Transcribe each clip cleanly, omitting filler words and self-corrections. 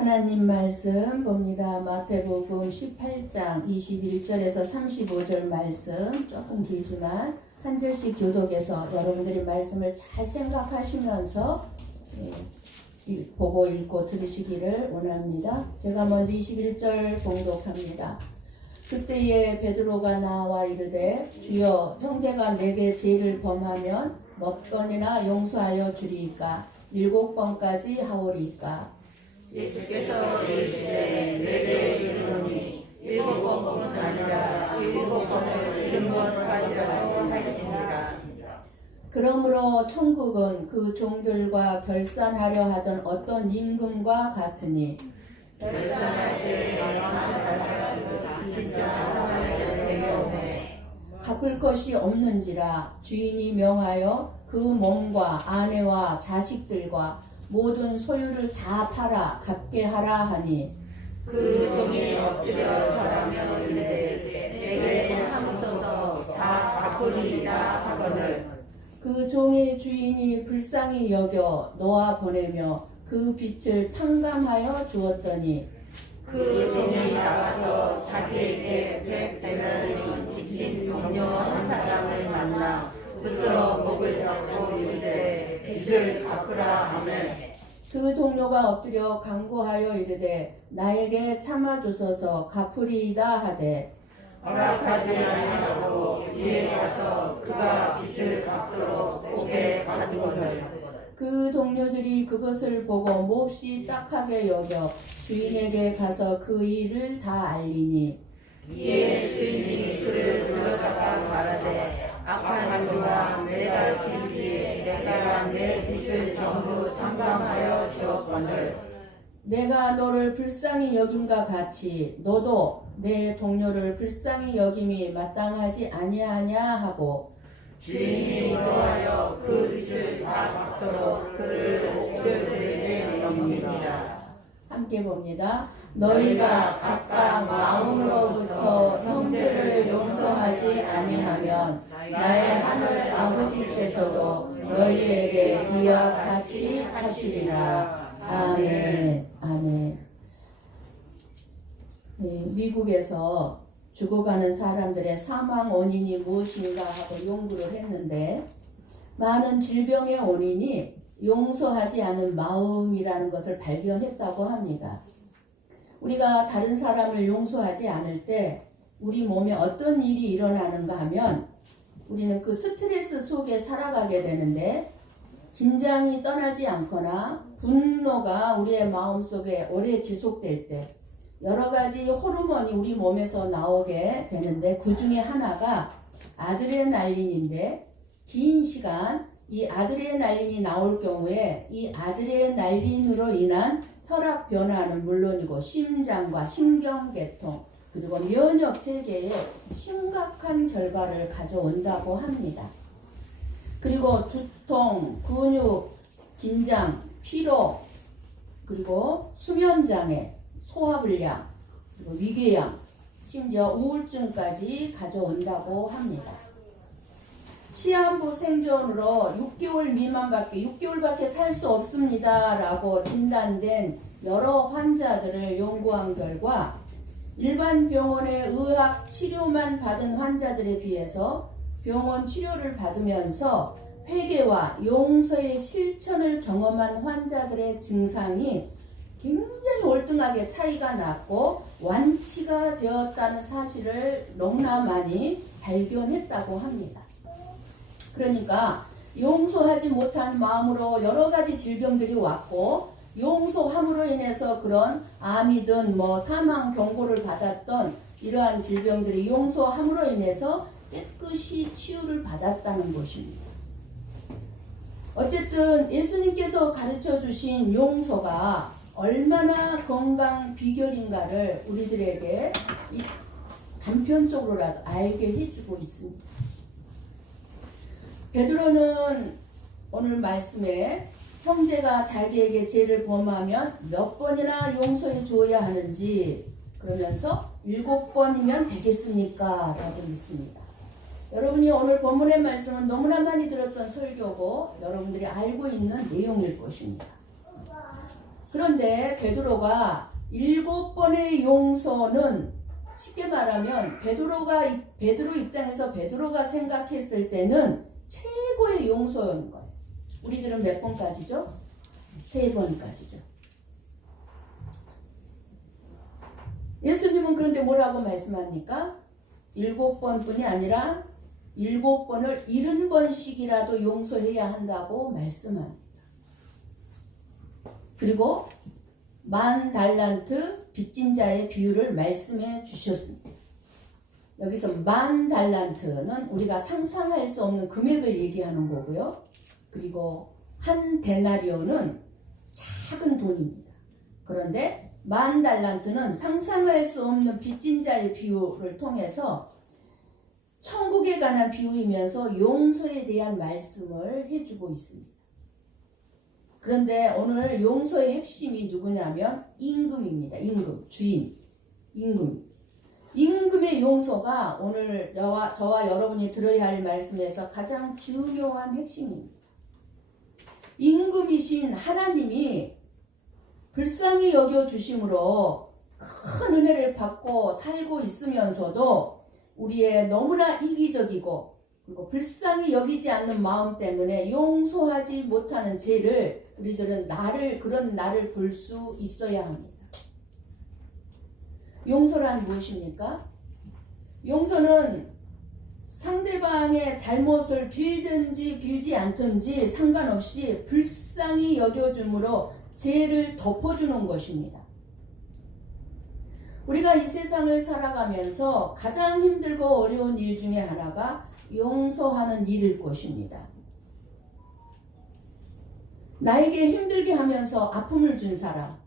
하나님 말씀 봅니다. 마태복음 18장 21절에서 35절 말씀 조금 길지만 한 절씩 교독해서 여러분들이 말씀을 잘 생각하시면서 보고 읽고 들으시기를 원합니다. 제가 먼저 21절 봉독합니다. 그때에 베드로가 나와 이르되 주여 형제가 내게 죄를 범하면 몇 번이나 용서하여 주리이까 7번까지 하오리이까. 예수께서 이르시되 내게 이르노니 7번뿐 아니라 7번을 7번까지라도 할지니라. 그러므로 천국은 그 종들과 결산하려 하던 어떤 임금과 같으니 결산할 때 진짜 하나님을 데려오매 갚을 것이 없는지라 주인이 명하여 그 몸과 아내와 자식들과 모든 소유를 다 팔아 갚게 하라 하니 그 종이 엎드려 절하며 이르되 내게 참으소서 다 갚으리이다 하거늘 그 종의 주인이 불쌍히 여겨 놓아 보내며 그 빚을 탕감하여 주었더니 그 종이 나가서 자기에게 100데나리온 빚진 동료 한 사람을 만나 붙들어 목을 잡고 이르되 빚을 갚으라 하매 그 동료가 엎드려 간구하여 이르되 나에게 참아주소서 갚으리이다 하되 허락하지 아니하고 이에 가서 그가 빚을 갚도록 오게 가두거늘 그 동료들이 그것을 보고 몹시 딱하게 여겨 주인에게 가서 그 일을 다 알리니 이에 주인이 그를 불러다가 말하되 악한 종아 내가 길기에 내가 내 빚을 전부 탕감하여 주었거늘 내가 너를 불쌍히 여김과 같이 너도 내 동료를 불쌍히 여김이 마땅하지 아니하냐 하고 주인이 인도하여 그 빚을 다 갚도록 그를 옥들들에게 넘기니라. 함께 봅니다. 너희가 각각 마음으로부터 형제를 용서하지 아니하면 나의 하늘 아버지께서도 너희에게 이와 같이 하시리라. 아멘. 아멘. 네, 미국에서 죽어가는 사람들의 사망 원인이 무엇인가 하고 연구를 했는데 많은 질병의 원인이 용서하지 않은 마음이라는 것을 발견했다고 합니다. 우리가 다른 사람을 용서하지 않을 때 우리 몸에 어떤 일이 일어나는가 하면 우리는 그 스트레스 속에 살아가게 되는데 긴장이 떠나지 않거나 분노가 우리의 마음속에 오래 지속될 때 여러 가지 호르몬이 우리 몸에서 나오게 되는데 그 중에 하나가 아드레날린인데 긴 시간 이 아드레날린이 나올 경우에 이 아드레날린으로 인한 혈압 변화는 물론이고 심장과 신경계통 그리고 면역 체계에 심각한 결과를 가져온다고 합니다. 그리고 두통, 근육, 긴장, 피로, 그리고 수면장애, 소화불량, 그리고 위궤양, 심지어 우울증까지 가져온다고 합니다. 시한부 생존으로 6개월밖에 살 수 없습니다 라고 진단된 여러 환자들을 연구한 결과 일반 병원의 의학 치료만 받은 환자들에 비해서 병원 치료를 받으면서 회개와 용서의 실천을 경험한 환자들의 증상이 굉장히 월등하게 차이가 났고 완치가 되었다는 사실을 너무나 많이 발견했다고 합니다. 그러니까 용서하지 못한 마음으로 여러 가지 질병들이 왔고 용서함으로 인해서 그런 암이든 사망 경고를 받았던 이러한 질병들이 용서함으로 인해서 깨끗이 치유를 받았다는 것입니다. 어쨌든 예수님께서 가르쳐 주신 용서가 얼마나 건강 비결인가를 우리들에게 단편적으로라도 알게 해주고 있습니다. 베드로는 오늘 말씀에 형제가 자기에게 죄를 범하면 몇 번이나 용서해 줘야 하는지 그러면서 7번이면 되겠습니까? 라고 묻습니다. 여러분이 오늘 본문의 말씀은 너무나 많이 들었던 설교고 여러분들이 알고 있는 내용일 것입니다. 그런데 베드로가 7번의 용서는 쉽게 말하면 베드로 입장에서 베드로가 생각했을 때는 최고의 용서인 거예요. 우리들은 몇 번까지죠? 3번까지죠. 예수님은 그런데 뭐라고 말씀합니까? 7번뿐이 아니라 7번을 70번씩이라도 용서해야 한다고 말씀합니다. 그리고 10,000달란트 빚진 자의 비유를 말씀해 주셨습니다. 여기서 10,000달란트는 우리가 상상할 수 없는 금액을 얘기하는 거고요. 그리고 한 데나리온은 작은 돈입니다. 그런데 10,000달란트는 상상할 수 없는 빚진 자의 비유를 통해서 천국에 관한 비유이면서 용서에 대한 말씀을 해주고 있습니다. 그런데 오늘 용서의 핵심이 누구냐면 임금입니다. 임금, 주인, 임금. 임금의 용서가 오늘 저와 여러분이 들어야 할 말씀에서 가장 중요한 핵심입니다. 임금이신 하나님이 불쌍히 여겨주심으로 큰 은혜를 받고 살고 있으면서도 우리의 너무나 이기적이고 그리고 불쌍히 여기지 않는 마음 때문에 용서하지 못하는 죄를 우리들은 그런 나를 볼 수 있어야 합니다. 용서란 무엇입니까? 용서는 상대방의 잘못을 빌든지 빌지 않든지 상관없이 불쌍히 여겨줌으로 죄를 덮어주는 것입니다. 우리가 이 세상을 살아가면서 가장 힘들고 어려운 일 중에 하나가 용서하는 일일 것입니다. 나에게 힘들게 하면서 아픔을 준 사람,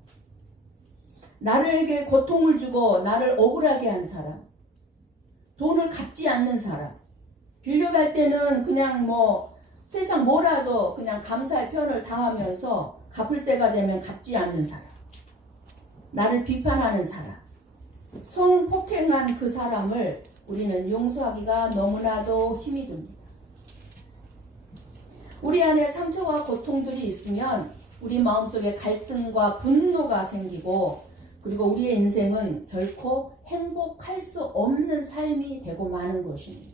나에게 고통을 주고 나를 억울하게 한 사람, 돈을 갚지 않는 사람, 빌려갈 때는 그냥 세상 뭐라도 그냥 감사의 표현을 다 하면서 갚을 때가 되면 갚지 않는 사람, 나를 비판하는 사람, 성폭행한 그 사람을 우리는 용서하기가 너무나도 힘이 듭니다. 우리 안에 상처와 고통들이 있으면 우리 마음속에 갈등과 분노가 생기고 그리고 우리의 인생은 결코 행복할 수 없는 삶이 되고 마는 것입니다.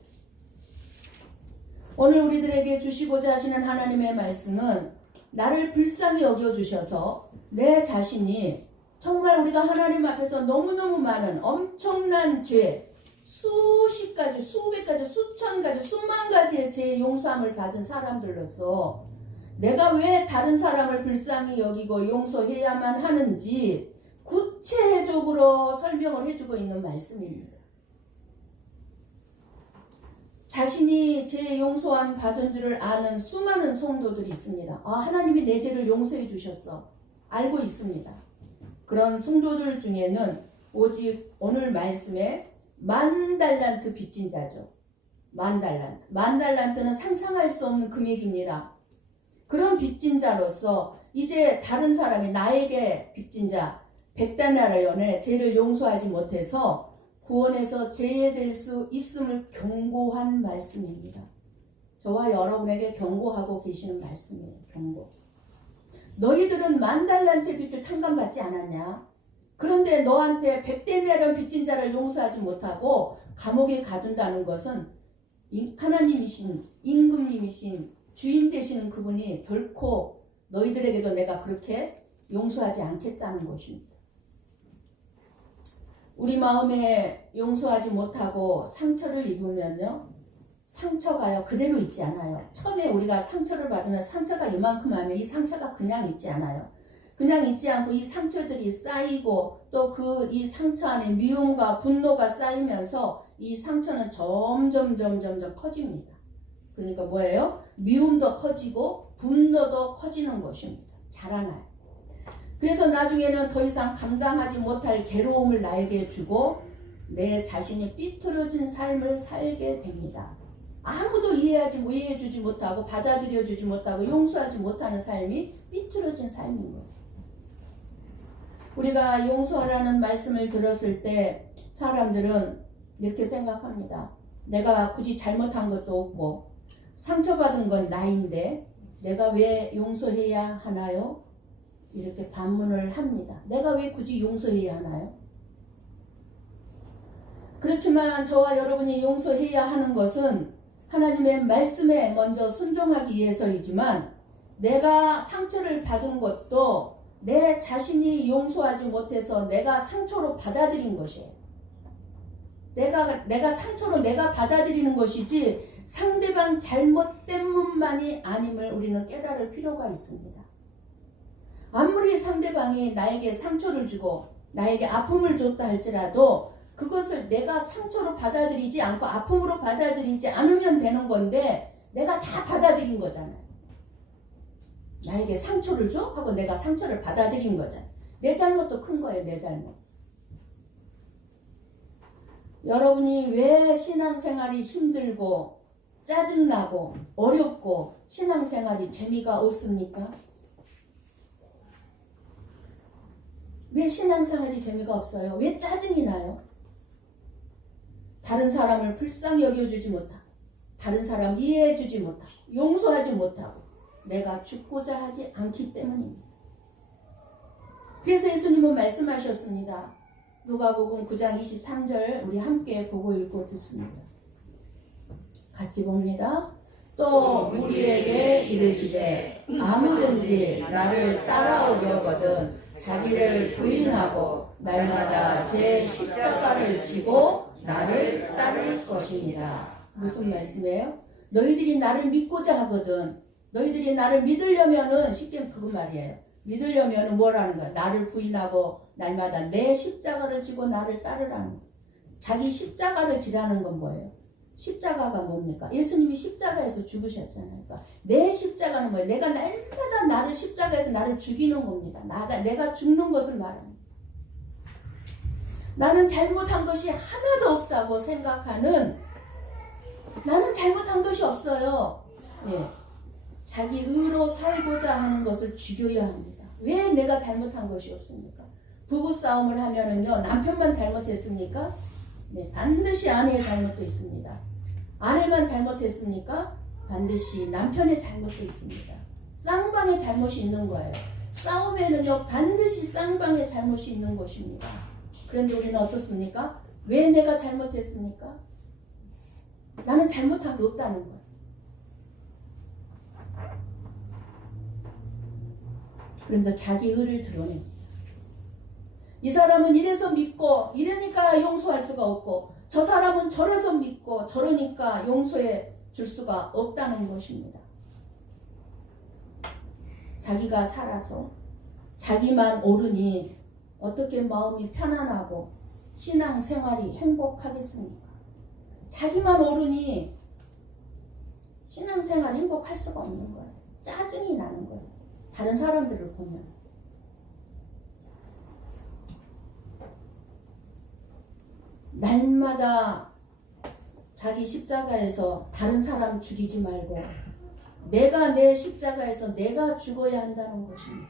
오늘 우리들에게 주시고자 하시는 하나님의 말씀은 나를 불쌍히 여겨주셔서 내 자신이 정말 우리가 하나님 앞에서 너무너무 많은 엄청난 죄, 수십 가지, 수백 가지, 수천 가지, 수만 가지의 죄의 용서함을 받은 사람들로서 내가 왜 다른 사람을 불쌍히 여기고 용서해야만 하는지 구체적으로 설명을 해주고 있는 말씀입니다. 자신이 죄 용서한 받은 줄을 아는 수많은 성도들이 있습니다. 하나님이 내 죄를 용서해 주셨어. 알고 있습니다. 그런 성도들 중에는 오직 오늘 말씀에 10,000달란트 빚진 자죠. 10,000달란트. 10,000달란트는 상상할 수 없는 금액입니다. 그런 빚진 자로서 이제 다른 사람이 나에게 빚진 자 100데나리온의 죄를 용서하지 못해서 구원에서 제외될 수 있음을 경고한 말씀입니다. 저와 여러분에게 경고하고 계시는 말씀이에요. 경고. 너희들은 10,000달란트 빚을 탕감받지 않았냐? 그런데 너한테 100데나리온 빚진 자를 용서하지 못하고 감옥에 가둔다는 것은 하나님이신 임금님이신 주인 되시는 그분이 결코 너희들에게도 내가 그렇게 용서하지 않겠다는 것입니다. 우리 마음에 용서하지 못하고 상처를 입으면요, 상처가요 그대로 있지 않아요. 처음에 우리가 상처를 받으면 상처가 이만큼 하면 이 상처가 그냥 있지 않아요. 그냥 있지 않고 이 상처들이 쌓이고 또 이 상처 안에 미움과 분노가 쌓이면서 이 상처는 점점 커집니다. 그러니까 뭐예요? 미움도 커지고 분노도 커지는 것입니다. 자라나요. 그래서 나중에는 더 이상 감당하지 못할 괴로움을 나에게 주고 내 자신이 삐뚤어진 삶을 살게 됩니다. 아무도 이해해주지 못하고 받아들여주지 못하고 용서하지 못하는 삶이 삐뚤어진 삶인 거예요. 우리가 용서하라는 말씀을 들었을 때 사람들은 이렇게 생각합니다. 내가 굳이 잘못한 것도 없고 상처받은 건 나인데 내가 왜 용서해야 하나요? 이렇게 반문을 합니다. 내가 왜 굳이 용서해야 하나요? 그렇지만 저와 여러분이 용서해야 하는 것은 하나님의 말씀에 먼저 순종하기 위해서이지만 내가 상처를 받은 것도 내 자신이 용서하지 못해서 내가 상처로 받아들인 것이에요. 내가 상처로 내가 받아들이는 것이지 상대방 잘못 때문만이 아님을 우리는 깨달을 필요가 있습니다. 아무리 상대방이 나에게 상처를 주고 나에게 아픔을 줬다 할지라도 그것을 내가 상처로 받아들이지 않고 아픔으로 받아들이지 않으면 되는 건데 내가 다 받아들인 거잖아요. 나에게 상처를 줘? 하고 내가 상처를 받아들인 거잖아요. 내 잘못도 큰 거예요. 내 잘못. 여러분이 왜 신앙생활이 힘들고 짜증나고 어렵고 신앙생활이 재미가 없습니까? 왜 신앙생활이 재미가 없어요? 왜 짜증이 나요? 다른 사람을 불쌍히 여겨주지 못하고 다른 사람 이해해주지 못하고 용서하지 못하고 내가 죽고자 하지 않기 때문입니다. 그래서 예수님은 말씀하셨습니다. 누가복음 9장 23절 우리 함께 보고 읽고 듣습니다. 같이 봅니다. 또 우리에게 이르시되 아무든지 나를 따라오려거든 자기를 부인하고 날마다 제 십자가를 지고 나를 따를 것이니라. 무슨 말씀이에요? 너희들이 나를 믿고자 하거든. 너희들이 나를 믿으려면은 쉽게 그건 말이에요. 믿으려면은 뭐라는 거야? 나를 부인하고 날마다 내 십자가를 지고 나를 따르라는 거야. 자기 십자가를 지라는 건 뭐예요? 십자가가 뭡니까? 예수님이 십자가에서 죽으셨잖아요. 그러니까 내 십자가는 뭐예요? 내가 날마다 나를 십자가에서 나를 죽이는 겁니다. 내가 죽는 것을 말합니다. 나는 잘못한 것이 하나도 없다고 생각하는 나는 잘못한 것이 없어요. 예. 자기 의로 살고자 하는 것을 죽여야 합니다. 왜 내가 잘못한 것이 없습니까? 부부싸움을 하면은요, 남편만 잘못했습니까? 네, 반드시 아내의 잘못도 있습니다. 아내만 잘못했습니까? 반드시 남편의 잘못도 있습니다. 쌍방의 잘못이 있는 거예요. 싸움에는요, 반드시 쌍방의 잘못이 있는 것입니다. 그런데 우리는 어떻습니까? 왜 내가 잘못했습니까? 나는 잘못한 게 없다는 거예요. 그러면서 자기 의를 드러냅니다. 이 사람은 이래서 믿고 이러니까 용서할 수가 없고 저 사람은 저래서 믿고 저러니까 용서해 줄 수가 없다는 것입니다. 자기가 살아서 자기만 옳으니 어떻게 마음이 편안하고 신앙생활이 행복하겠습니까? 자기만 옳으니 신앙생활이 행복할 수가 없는 거예요. 짜증이 나는 거예요. 다른 사람들을 보면. 날마다 자기 십자가에서 다른 사람 죽이지 말고 내가 내 십자가에서 내가 죽어야 한다는 것입니다.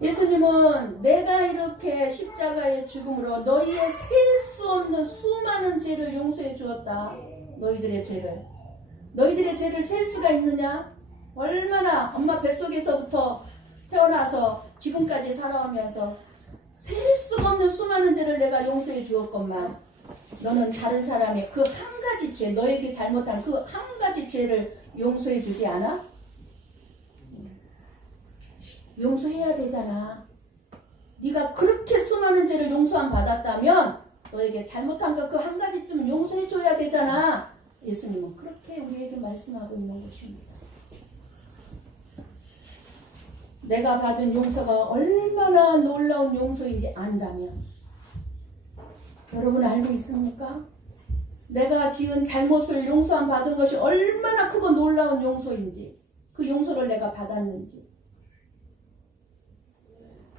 예수님은 내가 이렇게 십자가의 죽음으로 너희의 셀 수 없는 수많은 죄를 용서해 주었다. 너희들의 죄를 셀 수가 있느냐? 얼마나 엄마 뱃속에서부터 태어나서 지금까지 살아오면서 셀 수가 없는 수많은 죄를 내가 용서해 주었건만 너는 다른 사람의 그 한 가지 죄, 너에게 잘못한 그 한 가지 죄를 용서해 주지 않아? 용서해야 되잖아. 네가 그렇게 수많은 죄를 용서함 받았다면 너에게 잘못한 거 그 한 가지쯤은 용서해 줘야 되잖아. 예수님은 그렇게 우리에게 말씀하고 있는 것입니다. 내가 받은 용서가 얼마나 놀라운 용서인지 안다면 여러분 알고 있습니까? 내가 지은 잘못을 용서함 받은 것이 얼마나 크고 놀라운 용서인지 그 용서를 내가 받았는지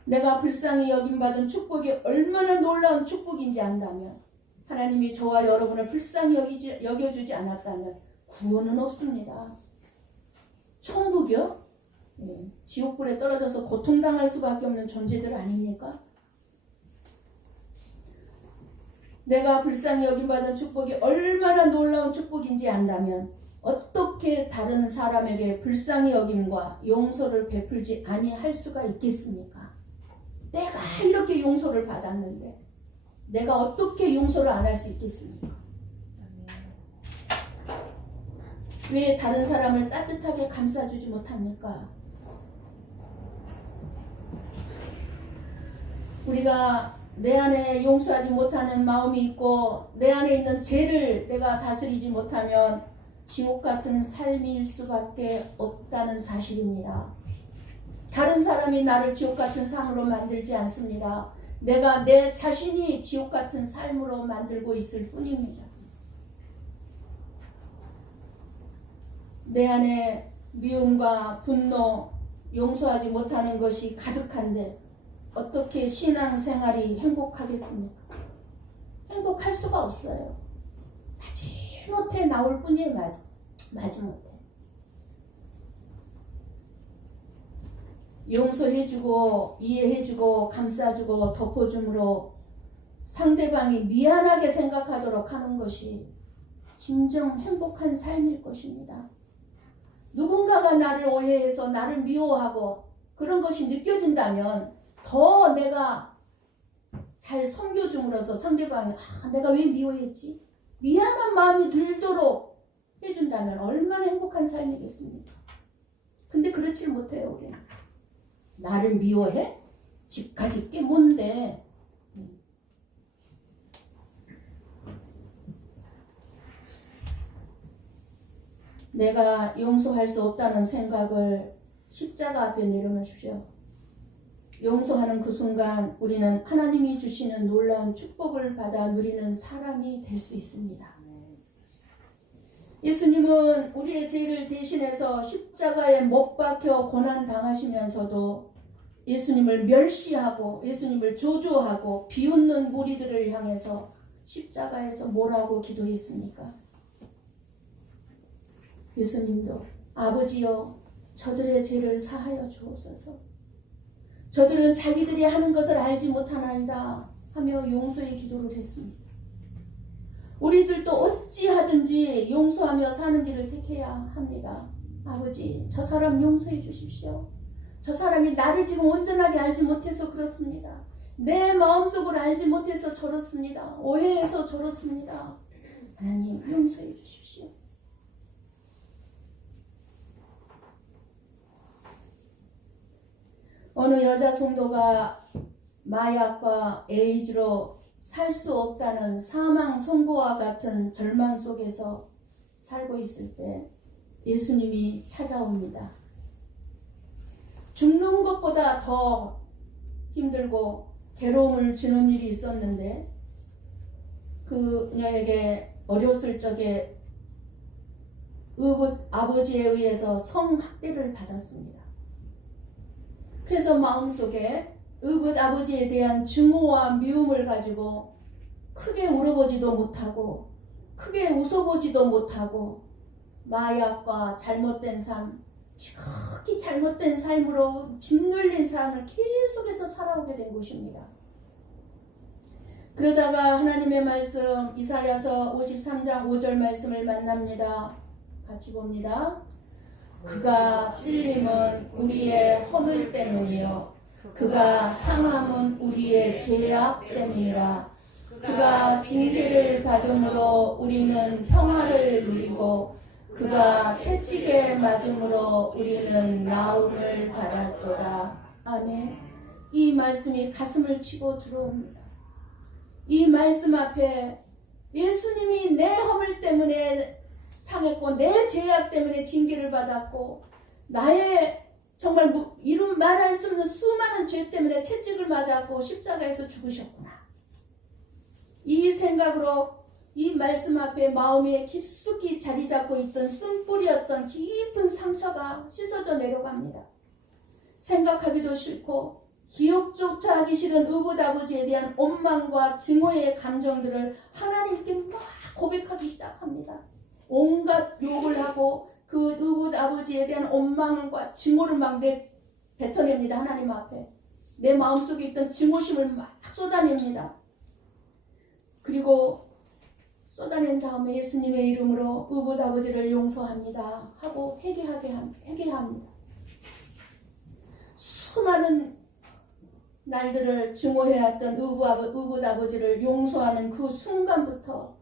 내가 불쌍히 여김받은 축복이 얼마나 놀라운 축복인지 안다면 하나님이 저와 여러분을 불쌍히 여겨주지 않았다면 구원은 없습니다. 천국이요? 네. 지옥불에 떨어져서 고통당할 수밖에 없는 존재들 아닙니까? 내가 불쌍히 여김받은 축복이 얼마나 놀라운 축복인지 안다면 어떻게 다른 사람에게 불쌍히 여김과 용서를 베풀지 아니할 수가 있겠습니까? 내가 이렇게 용서를 받았는데 내가 어떻게 용서를 안 할 수 있겠습니까? 왜 다른 사람을 따뜻하게 감싸주지 못합니까? 우리가 내 안에 용서하지 못하는 마음이 있고 내 안에 있는 죄를 내가 다스리지 못하면 지옥 같은 삶일 수밖에 없다는 사실입니다. 다른 사람이 나를 지옥 같은 삶으로 만들지 않습니다. 내가 내 자신이 지옥 같은 삶으로 만들고 있을 뿐입니다. 내 안에 미움과 분노, 용서하지 못하는 것이 가득한데 어떻게 신앙생활이 행복하겠습니까? 행복할 수가 없어요. 마지못해 나올 뿐이에요. 마지못해. 용서해주고 이해해주고 감싸주고 덮어줌으로 상대방이 미안하게 생각하도록 하는 것이 진정 행복한 삶일 것입니다. 누군가가 나를 오해해서 나를 미워하고 그런 것이 느껴진다면 더 내가 잘 섬겨줌으로써 상대방이 내가 왜 미워했지? 미안한 마음이 들도록 해준다면 얼마나 행복한 삶이겠습니까? 근데 그렇지 못해요. 우리는. 나를 미워해? 집까지 게 뭔데? 내가 용서할 수 없다는 생각을 십자가 앞에 내려놓으십시오. 용서하는 그 순간 우리는 하나님이 주시는 놀라운 축복을 받아 누리는 사람이 될 수 있습니다. 예수님은 우리의 죄를 대신해서 십자가에 못 박혀 고난당하시면서도 예수님을 멸시하고 예수님을 조조하고 비웃는 무리들을 향해서 십자가에서 뭐라고 기도했습니까? 예수님도 아버지여 저들의 죄를 사하여 주옵소서. 저들은 자기들이 하는 것을 알지 못하나이다 하며 용서의 기도를 했습니다. 우리들도 어찌하든지 용서하며 사는 길을 택해야 합니다. 아버지, 저 사람 용서해 주십시오. 저 사람이 나를 지금 온전하게 알지 못해서 그렇습니다. 내 마음속을 알지 못해서 저렇습니다. 오해해서 저렇습니다. 하나님 용서해 주십시오. 어느 여자 성도가 마약과 에이즈로 살 수 없다는 사망 선고와 같은 절망 속에서 살고 있을 때 예수님이 찾아옵니다. 죽는 것보다 더 힘들고 괴로움을 주는 일이 있었는데 그녀에게 어렸을 적에 아버지에 의해서 성학대를 받았습니다. 그래서 마음속에 아버지에 대한 증오와 미움을 가지고 크게 울어보지도 못하고 크게 웃어보지도 못하고 마약과 잘못된 삶, 지극히 잘못된 삶으로 짓눌린 삶을 계속해서 살아오게 된 것입니다. 그러다가 하나님의 말씀 이사야서 53장 5절 말씀을 만납니다. 같이 봅니다. 그가 찔림은 우리의 허물 때문이요 그가 상함은 우리의 죄악 때문이라. 그가 징계를 받음으로 우리는 평화를 누리고 그가 채찍에 맞음으로 우리는 나음을 받았도다. 아멘. 이 말씀이 가슴을 치고 들어옵니다. 이 말씀 앞에 예수님이 내 허물 때문에 상했고 내 죄악 때문에 징계를 받았고 나의 정말 이루 말할 수 없는 수많은 죄 때문에 채찍을 맞았고 십자가에서 죽으셨구나. 이 생각으로 이 말씀 앞에 마음에 깊숙이 자리 잡고 있던 쓴뿌리였던 깊은 상처가 씻어져 내려갑니다. 생각하기도 싫고 기억조차 하기 싫은 아버지에 대한 원망과 증오의 감정들을 하나님께 막 고백하기 시작합니다. 온갖 욕을 하고 그 아버지에 대한 원망과 증오를 막 뱉어냅니다. 하나님 앞에 내 마음속에 있던 증오심을 막 쏟아냅니다. 그리고 쏟아낸 다음에 예수님의 이름으로 의붓아버지를 용서합니다 하고 회개합니다. 수많은 날들을 증오해왔던 의붓아버지를 용서하는 그 순간부터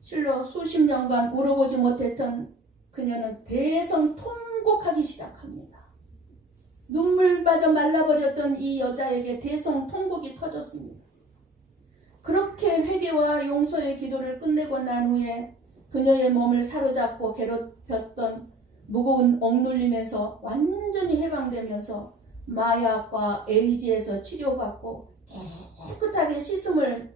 실로 수십 년간 울어보지 못했던 그녀는 대성통곡하기 시작합니다. 눈물 빠져 말라버렸던 이 여자에게 대성통곡이 터졌습니다. 그렇게 회개와 용서의 기도를 끝내고 난 후에 그녀의 몸을 사로잡고 괴롭혔던 무거운 억눌림에서 완전히 해방되면서 마약과 에이즈에서 치료받고 깨끗하게 씻음을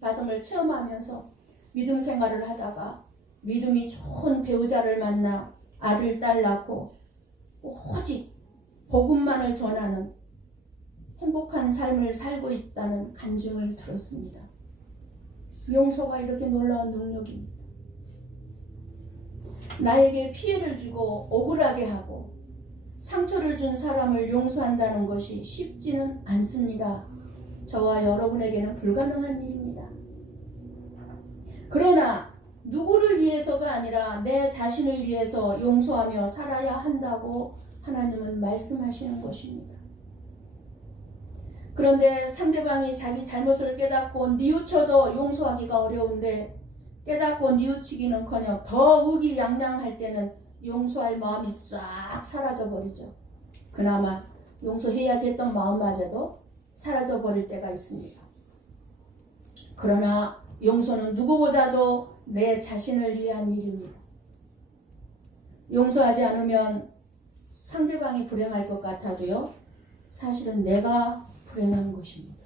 받음을 체험하면서 믿음 생활을 하다가 믿음이 좋은 배우자를 만나 아들, 딸 낳고 오직 복음만을 전하는 행복한 삶을 살고 있다는 간증을 들었습니다. 용서가 이렇게 놀라운 능력입니다. 나에게 피해를 주고 억울하게 하고 상처를 준 사람을 용서한다는 것이 쉽지는 않습니다. 저와 여러분에게는 불가능한 일입니다. 그러나 누구를 위해서가 아니라 내 자신을 위해서 용서하며 살아야 한다고 하나님은 말씀하시는 것입니다. 그런데 상대방이 자기 잘못을 깨닫고 뉘우쳐도 용서하기가 어려운데 깨닫고 뉘우치기는커녕 더 의기양양할 때는 용서할 마음이 싹 사라져버리죠. 그나마 용서해야지 했던 마음마저도 사라져버릴 때가 있습니다. 그러나 용서는 누구보다도 내 자신을 위한 일입니다. 용서하지 않으면 상대방이 불행할 것 같아도요, 사실은 내가 불행한 것입니다.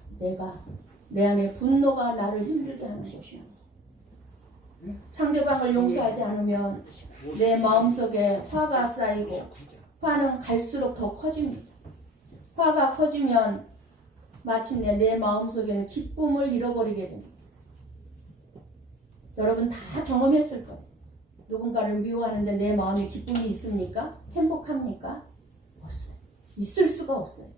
내 안에 분노가 나를 힘들게 하는 것입니다. 상대방을 용서하지 않으면 내 마음속에 화가 쌓이고 화는 갈수록 더 커집니다. 화가 커지면 마침내 내 마음속에는 기쁨을 잃어버리게 됩니다. 여러분 다 경험했을 거예요. 누군가를 미워하는데 내 마음에 기쁨이 있습니까? 행복합니까? 없어요. 있을 수가 없어요.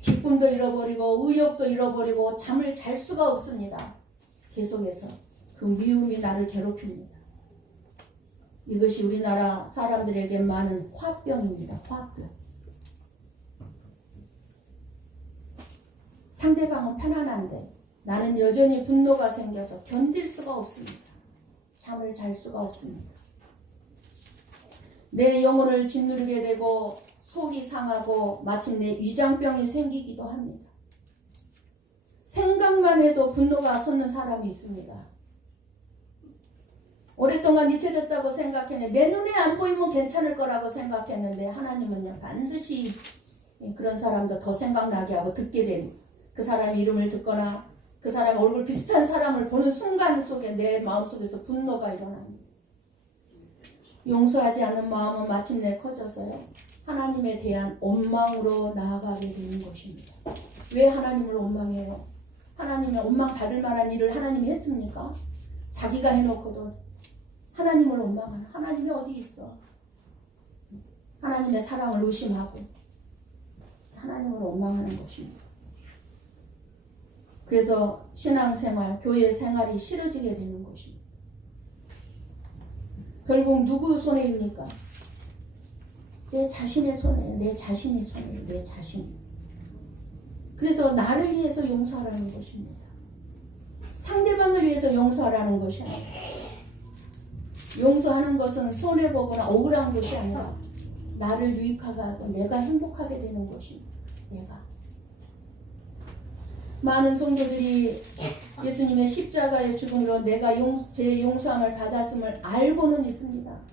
기쁨도 잃어버리고 의욕도 잃어버리고 잠을 잘 수가 없습니다. 계속해서 그 미움이 나를 괴롭힙니다. 이것이 우리나라 사람들에게 많은 화병입니다. 화병. 상대방은 편안한데 나는 여전히 분노가 생겨서 견딜 수가 없습니다. 잠을 잘 수가 없습니다. 내 영혼을 짓누르게 되고 속이 상하고 마침내 위장병이 생기기도 합니다. 생각만 해도 분노가 솟는 사람이 있습니다. 오랫동안 잊혀졌다고 생각했는데 내 눈에 안 보이면 괜찮을 거라고 생각했는데 하나님은요 반드시 그런 사람도 더 생각나게 하고 듣게 됩니다. 그 사람 이름을 듣거나 그 사람 얼굴 비슷한 사람을 보는 순간 속에 내 마음속에서 분노가 일어납니다. 용서하지 않은 마음은 마침내 커져서요 하나님에 대한 원망으로 나아가게 되는 것입니다. 왜 하나님을 원망해요? 하나님의 원망 받을 만한 일을 하나님이 했습니까? 자기가 해놓고도 하나님을 원망하는 하나님이 어디 있어? 하나님의 사랑을 의심하고 하나님을 원망하는 것입니다. 그래서 신앙생활, 교회 생활이 싫어지게 되는 것입니다. 결국 누구 손해입니까? 내 자신의 손해예요. 내 자신의 손해예요. 내 자신. 그래서 나를 위해서 용서하라는 것입니다. 상대방을 위해서 용서하라는 것이 아니라 용서하는 것은 손해보거나 억울한 것이 아니라 나를 유익하게 하고 내가 행복하게 되는 것입니다. 내가. 많은 성도들이 예수님의 십자가의 죽음으로 내가 제 용서함을 받았음을 알고는 있습니다.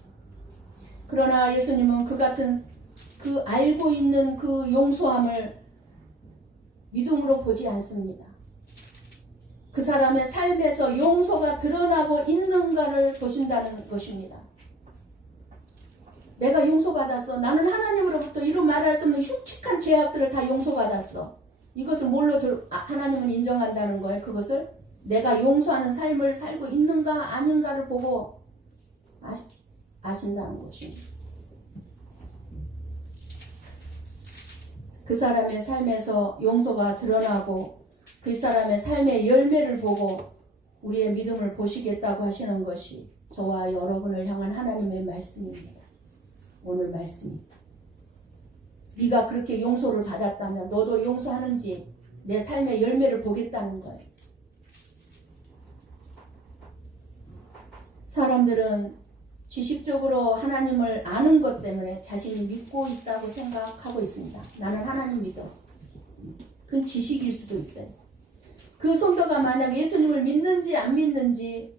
그러나 예수님은 그 같은 그 알고 있는 그 용서함을 믿음으로 보지 않습니다. 그 사람의 삶에서 용서가 드러나고 있는가를 보신다는 것입니다. 내가 용서받았어. 나는 하나님으로부터 이루 말할 수 없는 흉측한 죄악들을 다 용서받았어. 이것을 뭘로 하나님은 인정한다는 거예요. 그것을 내가 용서하는 삶을 살고 있는가 아닌가를 보고 아신다는 것입니다. 그 사람의 삶에서 용서가 드러나고 그 사람의 삶의 열매를 보고 우리의 믿음을 보시겠다고 하시는 것이 저와 여러분을 향한 하나님의 말씀입니다. 오늘 말씀입니다. 네가 그렇게 용서를 받았다면 너도 용서하는지 내 삶의 열매를 보겠다는 거예요. 사람들은 지식적으로 하나님을 아는 것 때문에 자신이 믿고 있다고 생각하고 있습니다. 나는 하나님 믿어. 그건 지식일 수도 있어요. 그 성도가 만약 예수님을 믿는지 안 믿는지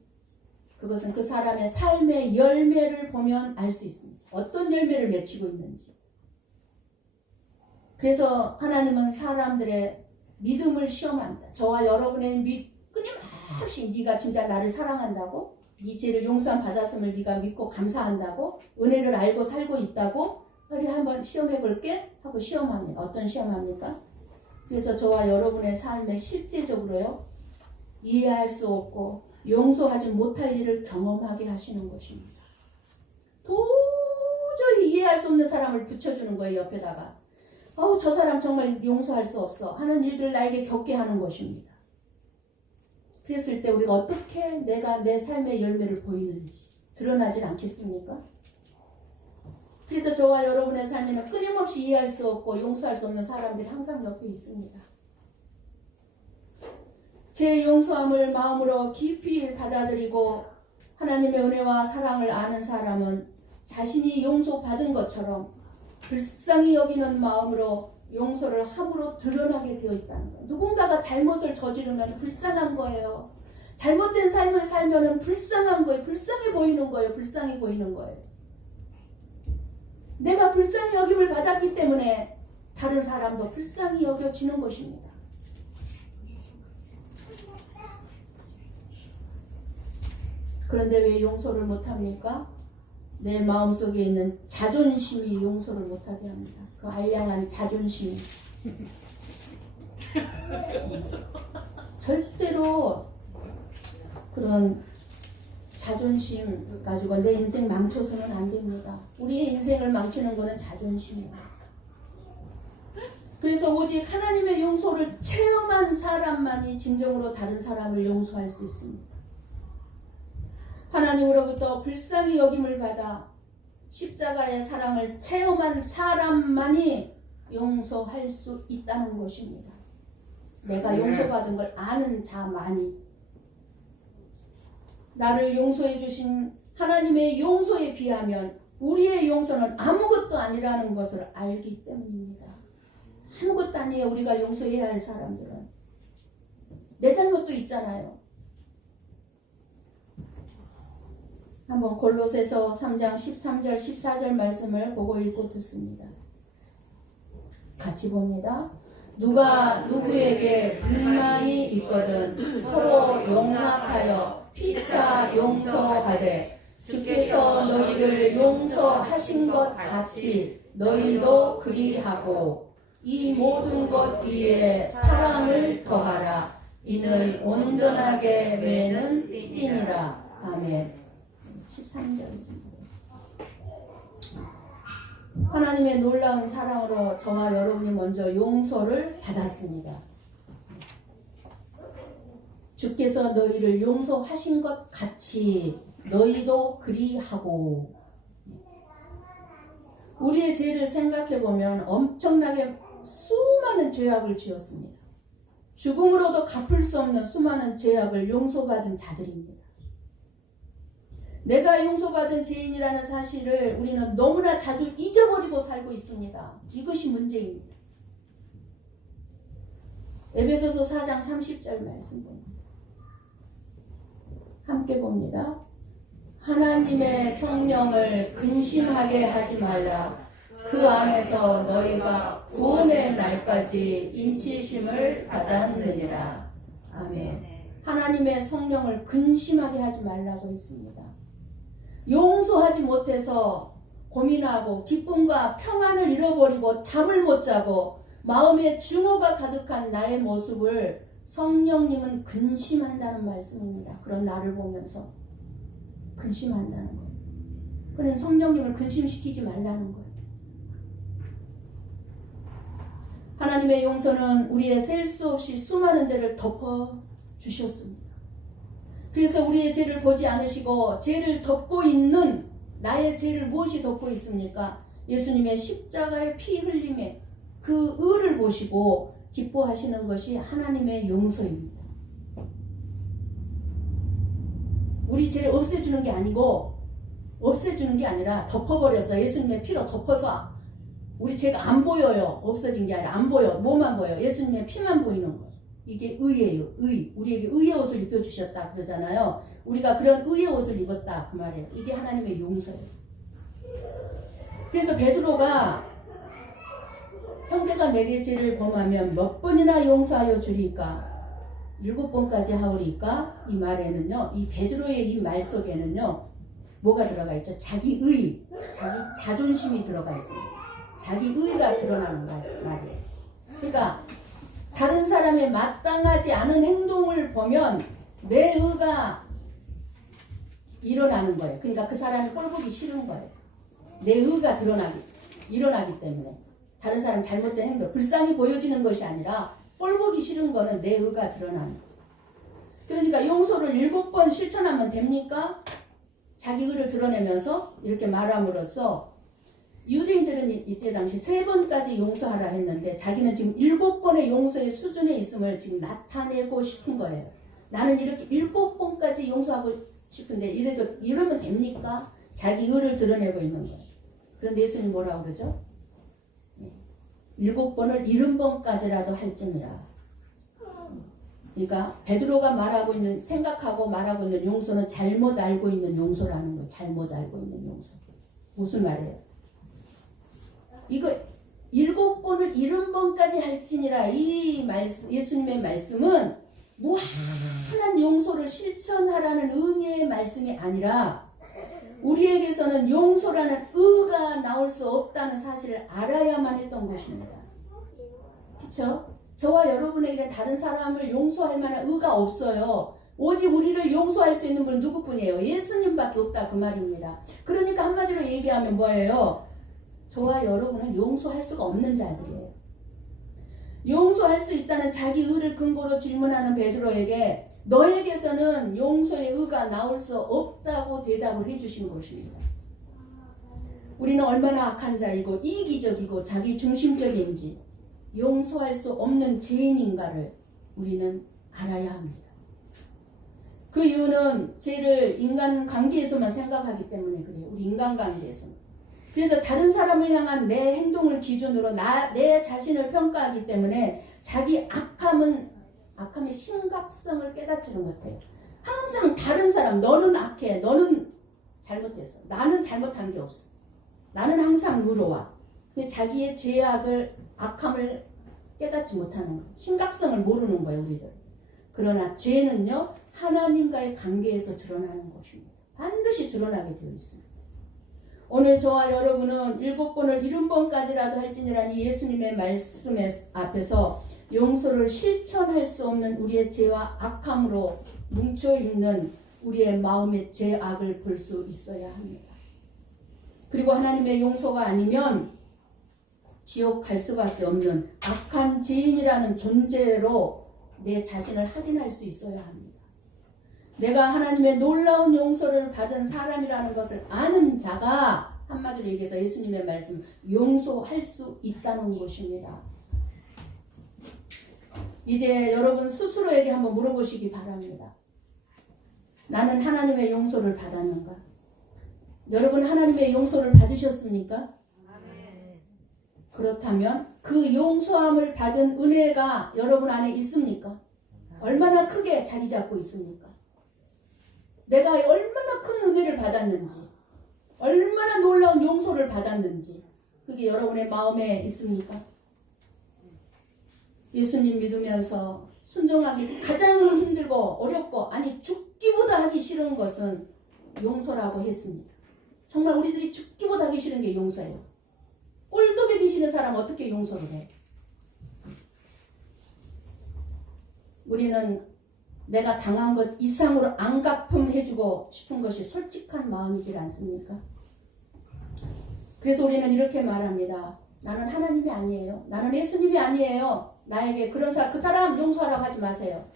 그것은 그 사람의 삶의 열매를 보면 알 수 있습니다. 어떤 열매를 맺히고 있는지. 그래서 하나님은 사람들의 믿음을 시험합니다. 저와 여러분의 끊임없이 네가 진짜 나를 사랑한다고? 네 죄를 용서함 받았음을 네가 믿고 감사한다고? 은혜를 알고 살고 있다고? 우리 한번 시험해 볼게? 하고 시험합니다. 어떤 시험합니까? 그래서 저와 여러분의 삶에 실제적으로요, 이해할 수 없고 용서하지 못할 일을 경험하게 하시는 것입니다. 도저히 이해할 수 없는 사람을 붙여주는 거예요, 옆에다가. 저 사람 정말 용서할 수 없어 하는 일들을 나에게 겪게 하는 것입니다. 그랬을 때 우리가 어떻게 내가 내 삶의 열매를 보이는지 드러나질 않겠습니까? 그래서 저와 여러분의 삶에는 끊임없이 이해할 수 없고 용서할 수 없는 사람들이 항상 옆에 있습니다. 제 용서함을 마음으로 깊이 받아들이고 하나님의 은혜와 사랑을 아는 사람은 자신이 용서받은 것처럼 불쌍히 여기는 마음으로 용서를 함으로 드러나게 되어 있다는 거예요. 누군가가 잘못을 저지르면 불쌍한 거예요. 잘못된 삶을 살면 불쌍한 거예요. 불쌍해 보이는 거예요. 불쌍해 보이는 거예요. 내가 불쌍히 여김을 받았기 때문에 다른 사람도 불쌍히 여겨지는 것입니다. 그런데 왜 용서를 못합니까? 내 마음속에 있는 자존심이 용서를 못하게 합니다. 그 알량한 자존심. 절대로 그런 자존심 가지고 내 인생 망쳐서는 안 됩니다. 우리의 인생을 망치는 것은 자존심이에요. 그래서 오직 하나님의 용서를 체험한 사람만이 진정으로 다른 사람을 용서할 수 있습니다. 하나님으로부터 불쌍히 여김을 받아 십자가의 사랑을 체험한 사람만이 용서할 수 있다는 것입니다. 내가 용서받은 걸 아는 자만이. 나를 용서해 주신 하나님의 용서에 비하면 우리의 용서는 아무것도 아니라는 것을 알기 때문입니다. 아무것도 아니에요. 우리가 용서해야 할 사람들은. 내 잘못도 있잖아요. 한번 골로새서 3장 13절 14절 말씀을 보고 읽고 듣습니다. 같이 봅니다. 누가 누구에게 불만이 있거든 서로 용납하여 피차 용서하되 주께서 너희를 용서하신 것 같이 너희도 그리하고 이 모든 것 위에 사랑을 더하라. 이는 온전하게 매는 띠니라. 아멘. 13절. 하나님의 놀라운 사랑으로 저와 여러분이 먼저 용서를 받았습니다. 주께서 너희를 용서하신 것 같이 너희도 그리하고. 우리의 죄를 생각해 보면 엄청나게 수많은 죄악을 지었습니다. 죽음으로도 갚을 수 없는 수많은 죄악을 용서받은 자들입니다. 내가 용서받은 죄인이라는 사실을 우리는 너무나 자주 잊어버리고 살고 있습니다. 이것이 문제입니다. 에베소서 4장 30절 말씀 봅니다. 함께 봅니다. 하나님의 성령을 근심하게 하지 말라. 그 안에서 너희가 구원의 날까지 인치심을 받았느니라. 아멘. 하나님의 성령을 근심하게 하지 말라고 했습니다. 용서하지 못해서 고민하고 기쁨과 평안을 잃어버리고 잠을 못 자고 마음에 증오가 가득한 나의 모습을 성령님은 근심한다는 말씀입니다. 그런 나를 보면서 근심한다는 거예요. 그는 성령님을 근심시키지 말라는 거예요. 하나님의 용서는 우리의 셀 수 없이 수많은 죄를 덮어주셨습니다. 그래서 우리의 죄를 보지 않으시고 죄를 덮고 있는 나의 죄를 무엇이 덮고 있습니까? 예수님의 십자가의 피 흘림에 그 의를 보시고 기뻐하시는 것이 하나님의 용서입니다. 우리 죄를 없애주는 게 아니고 없애주는 게 아니라 덮어버렸어. 예수님의 피로 덮어서 우리 죄가 안 보여요. 없어진 게 아니라 안 보여. 뭐만 보여? 예수님의 피만 보이는 거예요. 이게 의예요. 의. 우리에게 의의 옷을 입혀주셨다 그러잖아요. 우리가 그런 의의 옷을 입었다 그 말이에요. 이게 하나님의 용서예요. 그래서 베드로가 형제가 내게 죄를 범하면 몇 번이나 용서하여 주리까? 7번까지 하오리까? 이 말에는요, 이 베드로의 이 말 속에는요, 뭐가 들어가 있죠? 자기 의, 자기 자존심이 들어가 있습니다. 자기 의가 드러나는 말이에요. 그러니까 다른 사람의 마땅하지 않은 행동을 보면 내 의가 일어나는 거예요. 그러니까 그 사람이 꼴 보기 싫은 거예요. 내 의가 일어나기 때문에 다른 사람 잘못된 행동, 불쌍히 보여지는 것이 아니라 꼴 보기 싫은 거는 내 의가 드러나는 거예요. 그러니까 용서를 7번 실천하면 됩니까? 자기 의를 드러내면서 이렇게 말함으로써 유대인들은 이때 당시 3번까지 용서하라 했는데 자기는 지금 7번의 용서의 수준에 있음을 지금 나타내고 싶은 거예요. 나는 이렇게 7번까지 용서하고 싶은데 이러면 됩니까? 자기 의를 드러내고 있는 거예요. 그런데 예수님 뭐라고 그러죠? 7번을 70번까지라도 할지니라. 그러니까 베드로가 말하고 있는, 생각하고 말하고 있는 용서는 잘못 알고 있는 용서라는 거예요. 잘못 알고 있는 용서. 무슨 말이에요? 이거 7번을 70번까지 할지니라. 이 말씀, 예수님의 말씀은 무한한 용서를 실천하라는 의미의 말씀이 아니라 우리에게서는 용서라는 의가 나올 수 없다는 사실을 알아야만 했던 것입니다. 그렇죠? 저와 여러분에게는 다른 사람을 용서할 만한 의가 없어요. 오직 우리를 용서할 수 있는 분은 누구뿐이에요? 예수님밖에 없다 그 말입니다. 그러니까 한마디로 얘기하면 뭐예요? 저와 여러분은 용서할 수가 없는 자들이에요. 용서할 수 있다는 자기 의를 근거로 질문하는 베드로에게 너에게서는 용서의 의가 나올 수 없다고 대답을 해주신 것입니다. 우리는 얼마나 악한 자이고 이기적이고 자기 중심적인지 용서할 수 없는 죄인인가를 우리는 알아야 합니다. 그 이유는 죄를 인간관계에서만 생각하기 때문에 그래요. 우리 인간관계에서는. 그래서 다른 사람을 향한 내 행동을 기준으로 내 자신을 평가하기 때문에 자기 악함의 심각성을 깨닫지를 못해요. 항상 다른 사람, 너는 악해, 너는 잘못했어, 나는 잘못한 게 없어, 나는 항상 의로워. 근데 자기의 죄악을, 악함을 깨닫지 못하는 거예요. 심각성을 모르는 거예요, 우리들. 그러나 죄는요, 하나님과의 관계에서 드러나는 것입니다. 반드시 드러나게 되어 있습니다. 오늘 저와 여러분은 7번을 70번까지라도 할지니라니 예수님의 말씀 앞에서 용서를 실천할 수 없는 우리의 죄와 악함으로 뭉쳐있는 우리의 마음의 죄악을 볼 수 있어야 합니다. 그리고 하나님의 용서가 아니면 지옥 갈 수밖에 없는 악한 죄인이라는 존재로 내 자신을 확인할 수 있어야 합니다. 내가 하나님의 놀라운 용서를 받은 사람이라는 것을 아는 자가 한마디로 얘기해서 예수님의 말씀 용서할 수 있다는 것입니다. 이제 여러분 스스로에게 한번 물어보시기 바랍니다. 나는 하나님의 용서를 받았는가? 여러분 하나님의 용서를 받으셨습니까? 그렇다면 그 용서함을 받은 은혜가 여러분 안에 있습니까? 얼마나 크게 자리 잡고 있습니까? 내가 얼마나 큰 은혜를 받았는지, 얼마나 놀라운 용서를 받았는지 그게 여러분의 마음에 있습니까? 예수님 믿으면서 순종하기 가장 힘들고 어렵고 아니 죽기보다 하기 싫은 것은 용서라고 했습니다. 정말 우리들이 죽기보다 하기 싫은 게 용서예요. 꼴도 보기 싫은 사람 어떻게 용서를 해? 우리는 내가 당한 것 이상으로 안갚음해주고 싶은 것이 솔직한 마음이질 않습니까? 그래서 우리는 이렇게 말합니다. 나는 하나님이 아니에요. 나는 예수님이 아니에요. 나에게 그 사람 용서하라고 하지 마세요.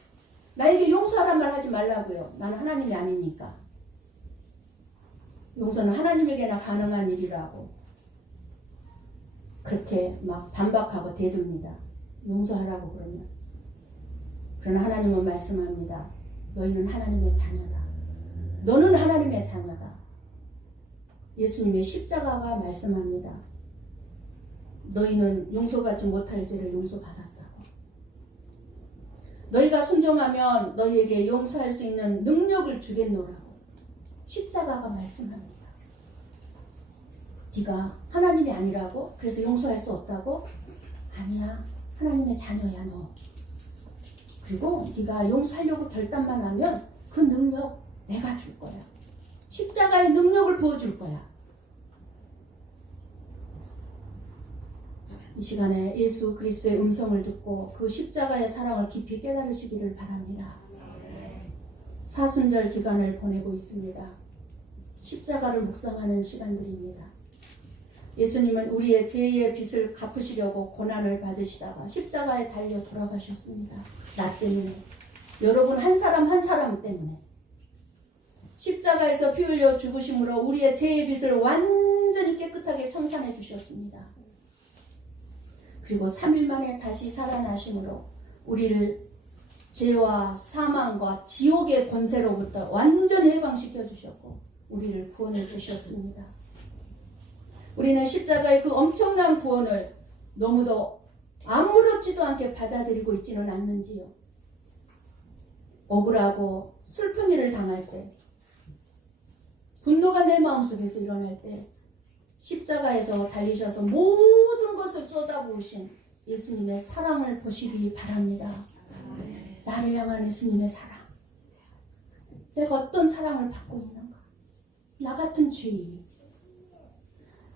나에게 용서하란 말 하지 말라고요. 나는 하나님이 아니니까. 용서는 하나님에게나 가능한 일이라고. 그렇게 막 반박하고 대듭니다. 용서하라고 그러면. 그러나 하나님은 말씀합니다. 너희는 하나님의 자녀다. 너는 하나님의 자녀다. 예수님의 십자가가 말씀합니다. 너희는 용서받지 못할 죄를 용서받았다고. 너희가 순종하면 너희에게 용서할 수 있는 능력을 주겠노라고. 십자가가 말씀합니다. 네가 하나님이 아니라고? 그래서 용서할 수 없다고? 아니야. 하나님의 자녀야 너. 그리고 네가 용서하려고 결단만 하면 그 능력 내가 줄 거야. 십자가의 능력을 부어줄 거야. 이 시간에 예수 그리스도의 음성을 듣고 그 십자가의 사랑을 깊이 깨달으시기를 바랍니다. 사순절 기간을 보내고 있습니다. 십자가를 묵상하는 시간들입니다. 예수님은 우리의 죄의 빚을 갚으시려고 고난을 받으시다가 십자가에 달려 돌아가셨습니다. 나 때문에. 여러분 한 사람 한 사람 때문에. 십자가에서 피 흘려 죽으심으로 우리의 죄의 빚을 완전히 깨끗하게 청산해 주셨습니다. 그리고 3일 만에 다시 살아나심으로 우리를 죄와 사망과 지옥의 권세로부터 완전히 해방시켜 주셨고 우리를 구원해 주셨습니다. 우리는 십자가의 그 엄청난 구원을 너무도 아무렇지도 않게 받아들이고 있지는 않는지요. 억울하고 슬픈 일을 당할 때, 분노가 내 마음속에서 일어날 때 십자가에서 달리셔서 모든 것을 쏟아부으신 예수님의 사랑을 보시기 바랍니다. 나를 향한 예수님의 사랑. 내가 어떤 사랑을 받고 있는가? 나 같은 죄인이.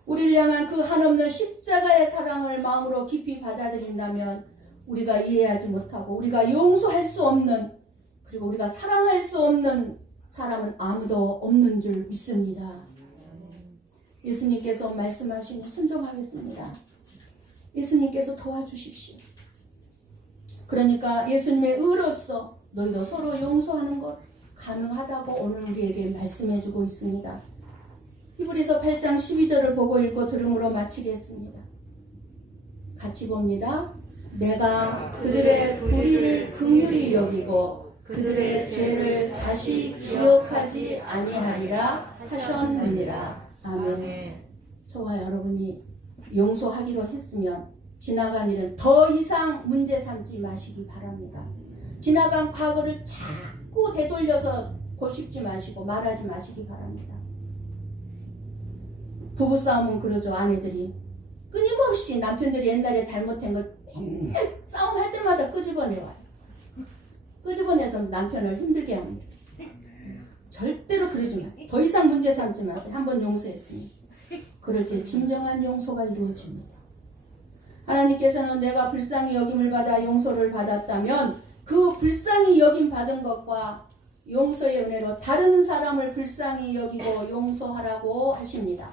우리를 향한 그 한없는 십자가의 사랑을 마음으로 깊이 받아들인다면 우리가 이해하지 못하고 우리가 용서할 수 없는 그리고 우리가 사랑할 수 없는 사람은 아무도 없는 줄 믿습니다. 예수님께서 말씀하시니 순종하겠습니다. 예수님께서 도와주십시오. 그러니까 예수님의 의로서 너희도 서로 용서하는 것 가능하다고 오늘 우리에게 말씀해주고 있습니다. 히브리서 8장 12절을 보고 읽고 들음으로 마치겠습니다. 같이 봅니다. 내가 그들의 불의를 긍휼히 여기고 그들의 죄를 다시 기억하지 아니하리라 하셨느니라. 아멘. 저와 여러분이 용서하기로 했으면 지나간 일은 더 이상 문제 삼지 마시기 바랍니다. 지나간 과거를 자꾸 되돌려서 고집지 마시고 말하지 마시기 바랍니다. 부부싸움은 그러죠. 아내들이 끊임없이 남편들이 옛날에 잘못한 걸 맨날 싸움할 때마다 끄집어내와요. 끄집어내서 남편을 힘들게 합니다. 절대로 그러지 마세요. 더 이상 문제 삼지 마세요. 한번 용서했으니. 그럴 때 진정한 용서가 이루어집니다. 하나님께서는 내가 불쌍히 여김을 받아 용서를 받았다면 그 불쌍히 여김 받은 것과 용서의 은혜로 다른 사람을 불쌍히 여기고 용서하라고 하십니다.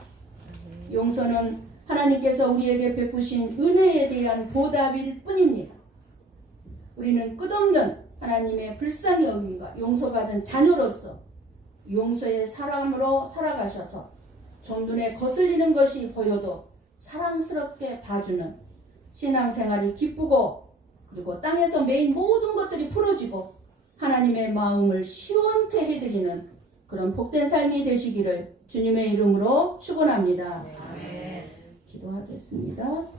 용서는 하나님께서 우리에게 베푸신 은혜에 대한 보답일 뿐입니다. 우리는 끝없는 하나님의 불쌍히 여김과 용서받은 자녀로서 용서의 사람으로 살아가셔서 좀 눈에 거슬리는 것이 보여도 사랑스럽게 봐주는 신앙생활이 기쁘고 그리고 땅에서 매인 모든 것들이 풀어지고 하나님의 마음을 시원케 해드리는 그런 복된 삶이 되시기를 주님의 이름으로 축원합니다. 기도하겠습니다.